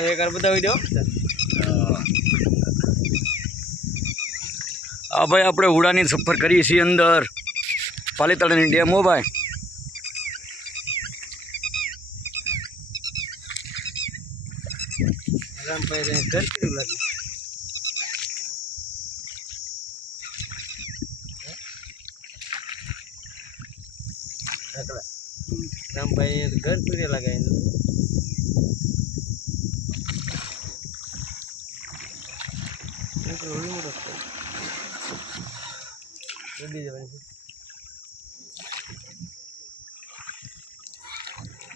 એક વાર બતાવી દો આ ભાઈ આપણે ઉડાની સફર કરીએ છીએ અંદર પાલીતાણાની ડેમ હો ભાઈ રામભાઈ ઘર કેવું લાગે રામભાઈ ઘર પૂરે લાગે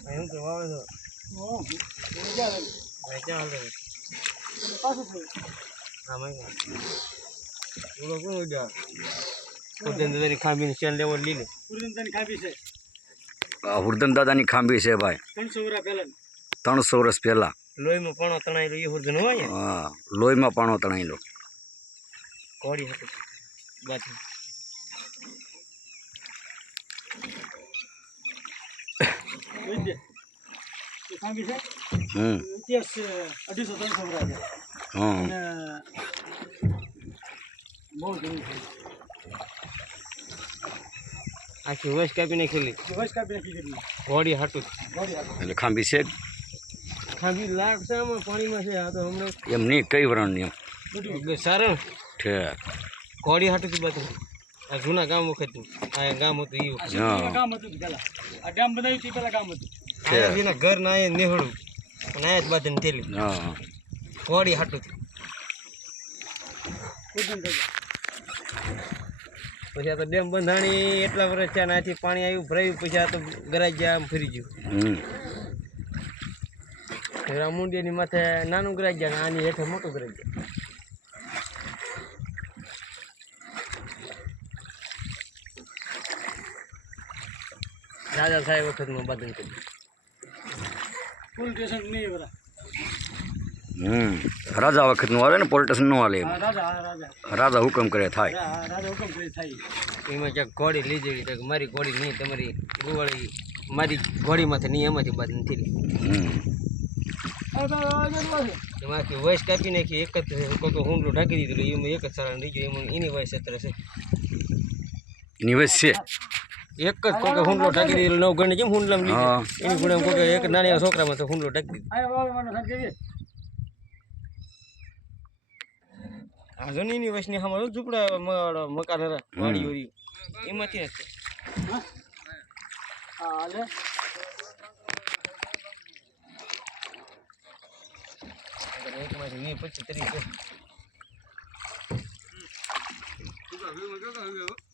હું તો વાવે ક્યાં હાલે ખાંભી ચેન લેવો લીલે હુરદન દાદાની ખાંભી છે ભાઈ 300 વર્ષ પહેલા લોહીમાં પાણો તણાયેલો એ હુરદન હોય હા લોહીમાં પાણો તણાયેલો કોડી હતું બાકી આખી વસ કાપી નાખેલી ઘોડી હાટું એટલે ખાંભી છે ખાંભી લાખ છે આમાં પાણીમાં છે આ તો હમણાં એમ નહીં કઈ વરણની એમ સારું છે ઘોડી હાટું થી બધું આ જૂના ગામ વખત આ ગામ હતું એ વખત ગામ હતું પેલા આ ડેમ બનાવ્યું તે પેલા ગામ હતું એના ઘર ના એ નેહળું અને આ જ બાંધીને થેલી હા ઘોડી હાટું પછી આ તો ડેમ બંધાણી એટલા વર્ષ છે આથી પાણી આવ્યું ભરાયું પછી આ તો ગરાઈ ગયા આમ ફરી ગયું રામુંડિયાની માથે નાનું ગરાઈ ગયા આની હેઠે મોટું ગરાઈ ગયા રાજા સાહેબ વખતમાં બાંધણ કર્યું પોલીસ સ્ટેશન નહીં બરા રાજા વખતનું આવે ને પોલીસ સ્ટેશન નું હાલે રાજા હુકમ કરે થાય એમાં ક્યાંક ઘોડી લીધેલી તો મારી ઘોડી નહીં તમારી ગોવાળી મારી ઘોડીમાંથી નહીં એમાંથી બાંધણ થઈ એમાંથી વયસ કાપી નાખી એક જ કોઈ હુંડલું ઢાંકી દીધેલું એમાં એક જ સારા રહી ગયું એમાં એની વયસ અત્યારે છે એની વયસ છે એક જ કોઈ હુંડલો ઢાંકી દીધેલો 9 ગણી કેમ હુંડલામ લીધે એની ગુણે કોઈ એક નાની છોકરામાં તો હુંડલો ઢાંકી દીધો આ જો એની વયસની સામે ઝૂંપડા મકાન હતા વાડીઓ એમાંથી નથી હાલે એકમાંથી 20 25 30